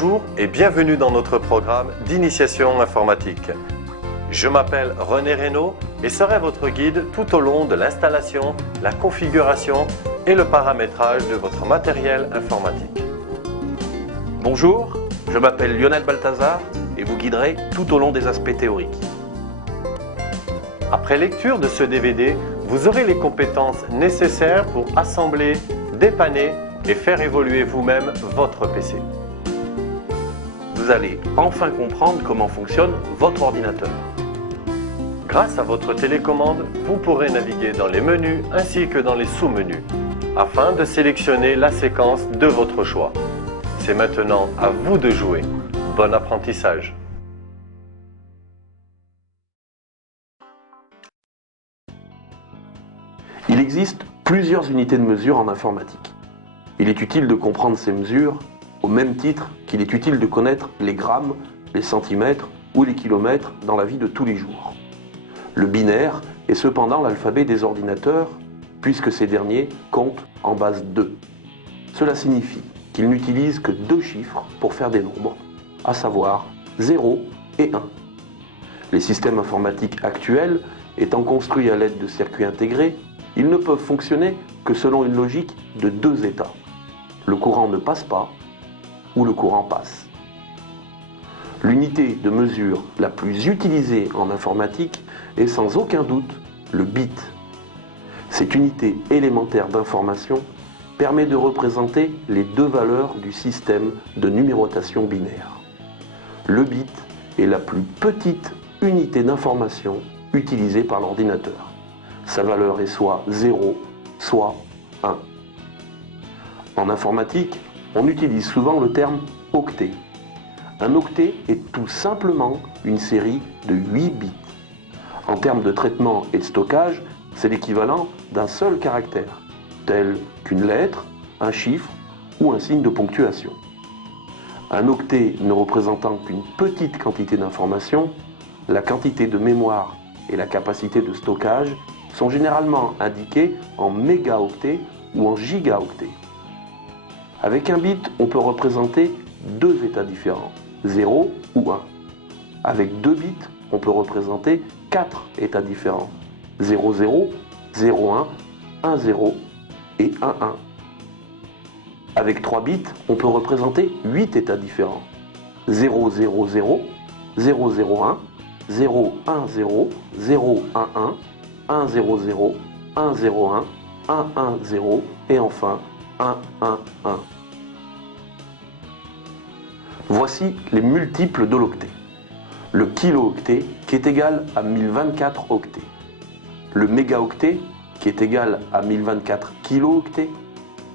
Bonjour et bienvenue dans notre programme d'initiation informatique. Je m'appelle René Reynaud et serai votre guide tout au long de l'installation, la configuration et le paramétrage de votre matériel informatique. Bonjour, je m'appelle Lionel Balthazar et vous guiderai tout au long des aspects théoriques. Après lecture de ce DVD, vous aurez les compétences nécessaires pour assembler, dépanner et faire évoluer vous-même votre PC. Vous allez enfin comprendre comment fonctionne votre ordinateur. Grâce à votre télécommande, vous pourrez naviguer dans les menus ainsi que dans les sous-menus, afin de sélectionner la séquence de votre choix. C'est maintenant à vous de jouer. Bon apprentissage! Il existe plusieurs unités de mesure en informatique. Il est utile de comprendre ces mesures au même titre qu'il est utile de connaître les grammes, les centimètres ou les kilomètres dans la vie de tous les jours. Le binaire est cependant l'alphabet des ordinateurs, puisque ces derniers comptent en base 2. Cela signifie qu'ils n'utilisent que deux chiffres pour faire des nombres, à savoir 0 et 1. Les systèmes informatiques actuels étant construits à l'aide de circuits intégrés, ils ne peuvent fonctionner que selon une logique de deux états. Le courant ne passe pas ou le courant passe. L'unité de mesure la plus utilisée en informatique est sans aucun doute le bit. Cette unité élémentaire d'information permet de représenter les deux valeurs du système de numérotation binaire. Le bit est la plus petite unité d'information utilisée par l'ordinateur. Sa valeur est soit 0, soit 1. En informatique, on utilise souvent le terme octet. Un octet est tout simplement une série de 8 bits. En termes de traitement et de stockage, c'est l'équivalent d'un seul caractère, tel qu'une lettre, un chiffre ou un signe de ponctuation. Un octet ne représentant qu'une petite quantité d'informations, la quantité de mémoire et la capacité de stockage sont généralement indiqués en mégaoctets ou en gigaoctets. Avec un bit, on peut représenter deux états différents, 0 ou 1. Avec 2 bits, on peut représenter 4 états différents, 0, 0, 0, 1, 1, 0 et 1, 1. Avec 3 bits, on peut représenter 8 états différents, 0, 0, 0, 0, 0, 1, 0, 1, 0, 0, 1, 1, 1, 0, 0, 1, 0, 1, 1, 1, 0 et enfin 1, 1, 1. Voici les multiples de l'octet. Le kilooctet qui est égal à 1024 octets. Le mégaoctet qui est égal à 1024 kilooctets.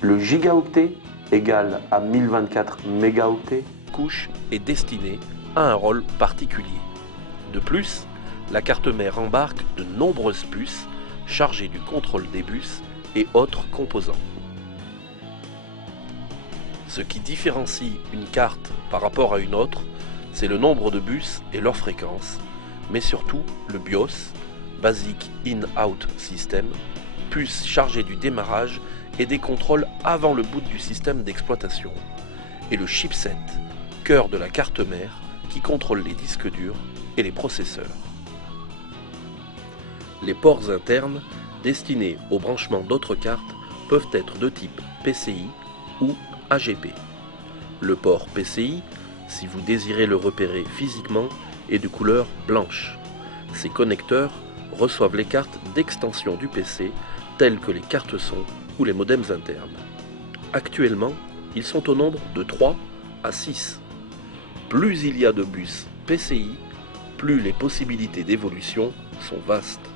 Le gigaoctet égal à 1024 mégaoctets. Couche est destinée à un rôle particulier. De plus, la carte mère embarque de nombreuses puces chargées du contrôle des bus et autres composants. Ce qui différencie une carte par rapport à une autre, c'est le nombre de bus et leur fréquence, mais surtout le BIOS, Basic In-Out System, puce chargée du démarrage et des contrôles avant le boot du système d'exploitation, et le chipset, cœur de la carte mère, qui contrôle les disques durs et les processeurs. Les ports internes, destinés au branchement d'autres cartes, peuvent être de type PCI ou AGP. Le port PCI, si vous désirez le repérer physiquement, est de couleur blanche. Ces connecteurs reçoivent les cartes d'extension du PC, telles que les cartes son ou les modems internes. Actuellement, ils sont au nombre de 3 à 6. Plus il y a de bus PCI, plus les possibilités d'évolution sont vastes.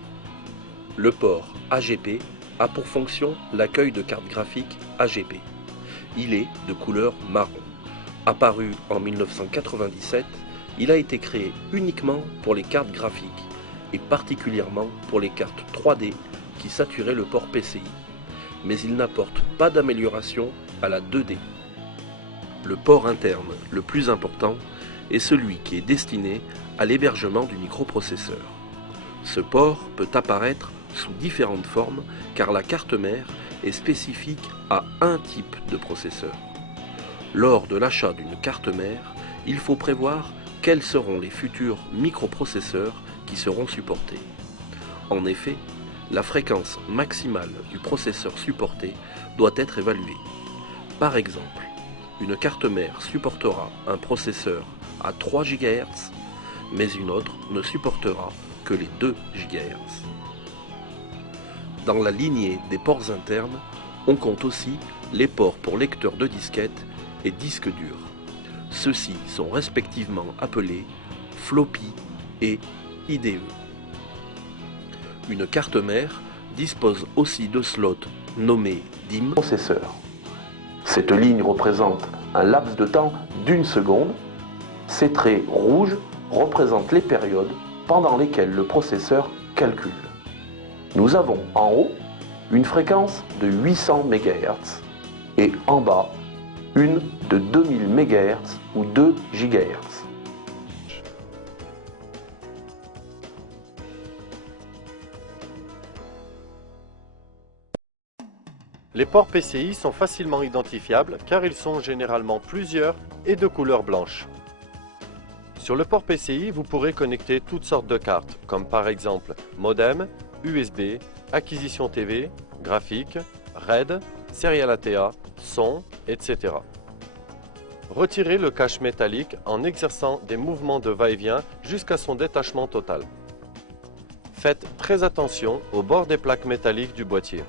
Le port AGP a pour fonction l'accueil de cartes graphiques AGP. Il est de couleur marron. Apparu en 1997, il a été créé uniquement pour les cartes graphiques et particulièrement pour les cartes 3D qui saturaient le port PCI. Mais il n'apporte pas d'amélioration à la 2D. Le port interne le plus important est celui qui est destiné à l'hébergement du microprocesseur. Ce port peut apparaître sous différentes formes car la carte mère est spécifique à un type de processeur. Lors de l'achat d'une carte mère, il faut prévoir quels seront les futurs microprocesseurs qui seront supportés. En effet, la fréquence maximale du processeur supporté doit être évaluée. Par exemple, une carte mère supportera un processeur à 3 GHz, mais une autre ne supportera que les 2 GHz. Dans la lignée des ports internes, on compte aussi les ports pour lecteurs de disquettes et disques durs. Ceux-ci sont respectivement appelés floppy et IDE. Une carte mère dispose aussi de slots nommés DIMM. Processeur. Cette ligne représente un laps de temps d'1 seconde. Ces traits rouges représentent les périodes pendant lesquelles le processeur calcule. Nous avons en haut une fréquence de 800 MHz et en bas une de 2000 MHz ou 2 GHz. Les ports PCI sont facilement identifiables car ils sont généralement plusieurs et de couleur blanche. Sur le port PCI, vous pourrez connecter toutes sortes de cartes, comme par exemple modem, USB, acquisition TV, graphique, RAID, serial ATA, son, etc. Retirez le cache métallique en exerçant des mouvements de va-et-vient jusqu'à son détachement total. Faites très attention au bord des plaques métalliques du boîtier.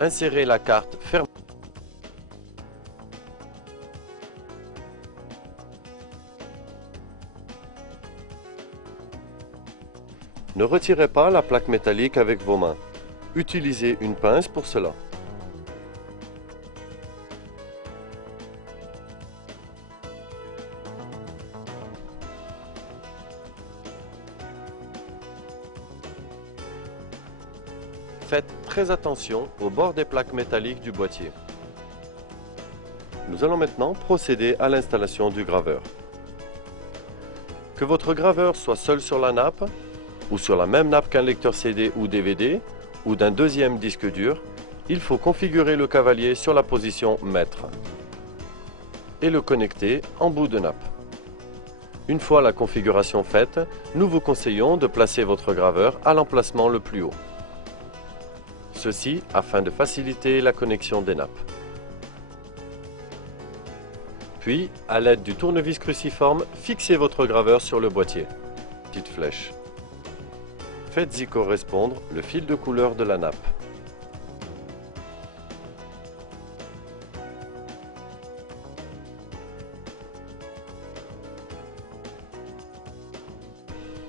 Insérez la carte fermée. Ne retirez pas la plaque métallique avec vos mains. Utilisez une pince pour cela. Faites très attention au bord des plaques métalliques du boîtier. Nous allons maintenant procéder à l'installation du graveur. Que votre graveur soit seul sur la nappe, ou sur la même nappe qu'un lecteur CD ou DVD, ou d'un deuxième disque dur, il faut configurer le cavalier sur la position maître et le connecter en bout de nappe. Une fois la configuration faite, nous vous conseillons de placer votre graveur à l'emplacement le plus haut. Ceci afin de faciliter la connexion des nappes. Puis, à l'aide du tournevis cruciforme, fixez votre graveur sur le boîtier. Petite flèche. Faites-y correspondre le fil de couleur de la nappe.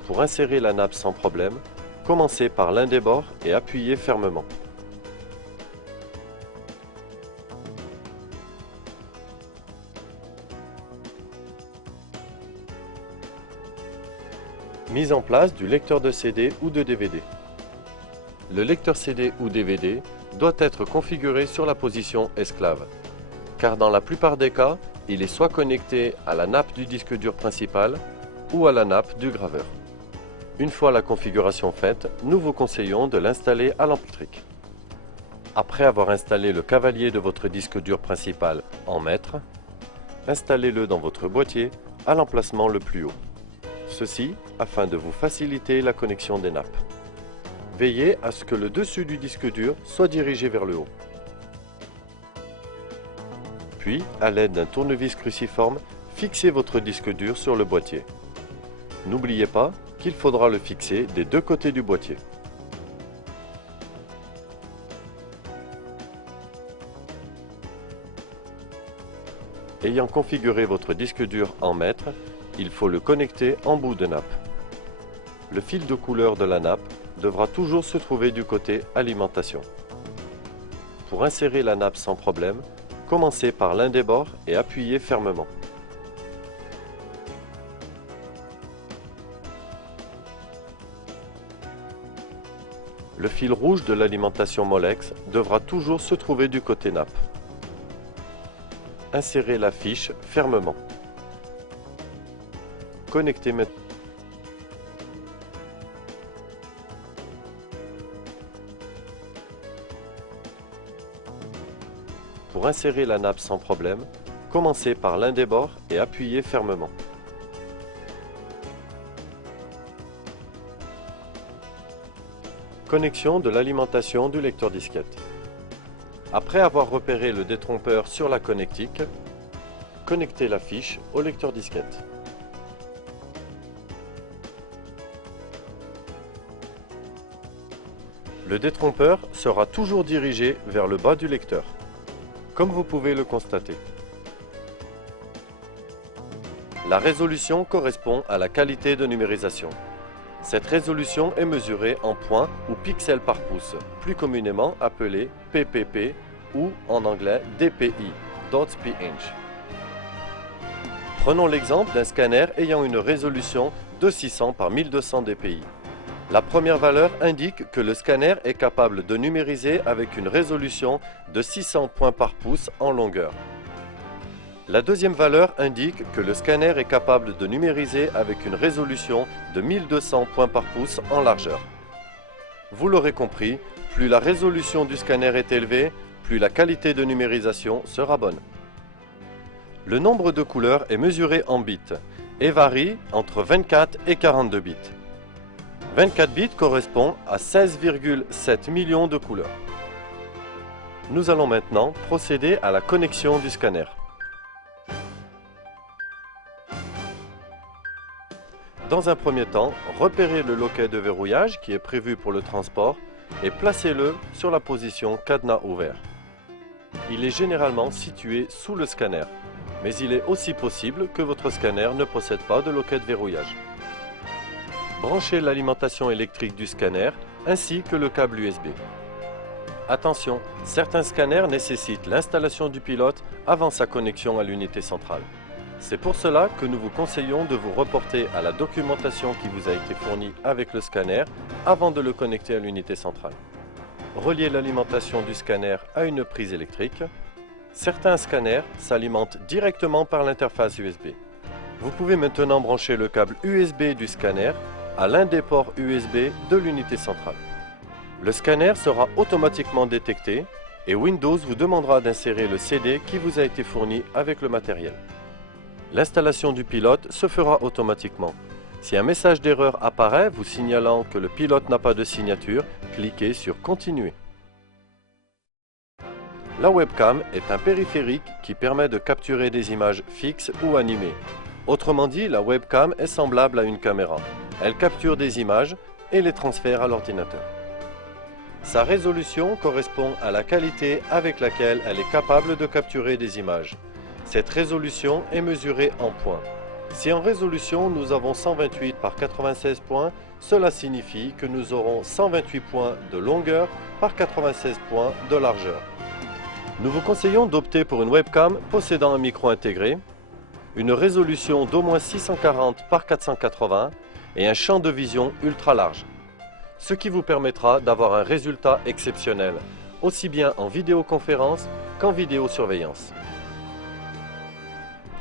Pour insérer la nappe sans problème, commencez par l'un des bords et appuyez fermement. Mise en place du lecteur de CD ou de DVD. Le lecteur CD ou DVD doit être configuré sur la position esclave, car dans la plupart des cas, il est soit connecté à la nappe du disque dur principal ou à la nappe du graveur. Une fois la configuration faite, nous vous conseillons de l'installer à lampe électrique. Après avoir installé le cavalier de votre disque dur principal en maître, installez-le dans votre boîtier à l'emplacement le plus haut. Ceci afin de vous faciliter la connexion des nappes. Veillez à ce que le dessus du disque dur soit dirigé vers le haut. Puis, à l'aide d'un tournevis cruciforme, fixez votre disque dur sur le boîtier. N'oubliez pas qu'il faudra le fixer des deux côtés du boîtier. Ayant configuré votre disque dur en maître, il faut le connecter en bout de nappe. Le fil de couleur de la nappe devra toujours se trouver du côté alimentation. Pour insérer la nappe sans problème, commencez par l'un des bords et appuyez fermement. Le fil rouge de l'alimentation Molex devra toujours se trouver du côté nappe. Insérez la fiche fermement. Connectez maintenant. Pour insérer la nappe sans problème, commencez par l'un des bords et appuyez fermement. Connexion de l'alimentation du lecteur disquette. Après avoir repéré le détrompeur sur la connectique, connectez la fiche au lecteur disquette. Le détrompeur sera toujours dirigé vers le bas du lecteur, comme vous pouvez le constater. La résolution correspond à la qualité de numérisation. Cette résolution est mesurée en points ou pixels par pouce, plus communément appelé PPP ou en anglais DPI, dots per inch. Prenons l'exemple d'un scanner ayant une résolution de 600 par 1200 dpi. La première valeur indique que le scanner est capable de numériser avec une résolution de 600 points par pouce en longueur. La deuxième valeur indique que le scanner est capable de numériser avec une résolution de 1200 points par pouce en largeur. Vous l'aurez compris, plus la résolution du scanner est élevée, plus la qualité de numérisation sera bonne. Le nombre de couleurs est mesuré en bits et varie entre 24 et 42 bits. 24 bits correspond à 16,7 millions de couleurs. Nous allons maintenant procéder à la connexion du scanner. Dans un premier temps, repérez le loquet de verrouillage qui est prévu pour le transport et placez-le sur la position cadenas ouvert. Il est généralement situé sous le scanner, mais il est aussi possible que votre scanner ne possède pas de loquet de verrouillage. Branchez l'alimentation électrique du scanner ainsi que le câble USB. Attention, certains scanners nécessitent l'installation du pilote avant sa connexion à l'unité centrale. C'est pour cela que nous vous conseillons de vous reporter à la documentation qui vous a été fournie avec le scanner avant de le connecter à l'unité centrale. Reliez l'alimentation du scanner à une prise électrique. Certains scanners s'alimentent directement par l'interface USB. Vous pouvez maintenant brancher le câble USB du scanner à l'un des ports USB de l'unité centrale. Le scanner sera automatiquement détecté et Windows vous demandera d'insérer le CD qui vous a été fourni avec le matériel. L'installation du pilote se fera automatiquement. Si un message d'erreur apparaît vous signalant que le pilote n'a pas de signature, cliquez sur Continuer. La webcam est un périphérique qui permet de capturer des images fixes ou animées. Autrement dit, la webcam est semblable à une caméra. Elle capture des images et les transfère à l'ordinateur. Sa résolution correspond à la qualité avec laquelle elle est capable de capturer des images. Cette résolution est mesurée en points. Si en résolution nous avons 128 par 96 points, cela signifie que nous aurons 128 points de longueur par 96 points de largeur. Nous vous conseillons d'opter pour une webcam possédant un micro intégré, une résolution d'au moins 640 par 480 et un champ de vision ultra large, ce qui vous permettra d'avoir un résultat exceptionnel, aussi bien en vidéoconférence qu'en vidéosurveillance.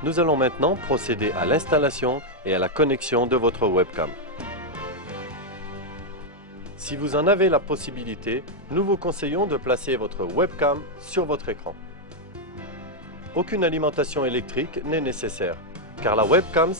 Nous allons maintenant procéder à l'installation et à la connexion de votre webcam. Si vous en avez la possibilité, nous vous conseillons de placer votre webcam sur votre écran. Aucune alimentation électrique n'est nécessaire, car la webcam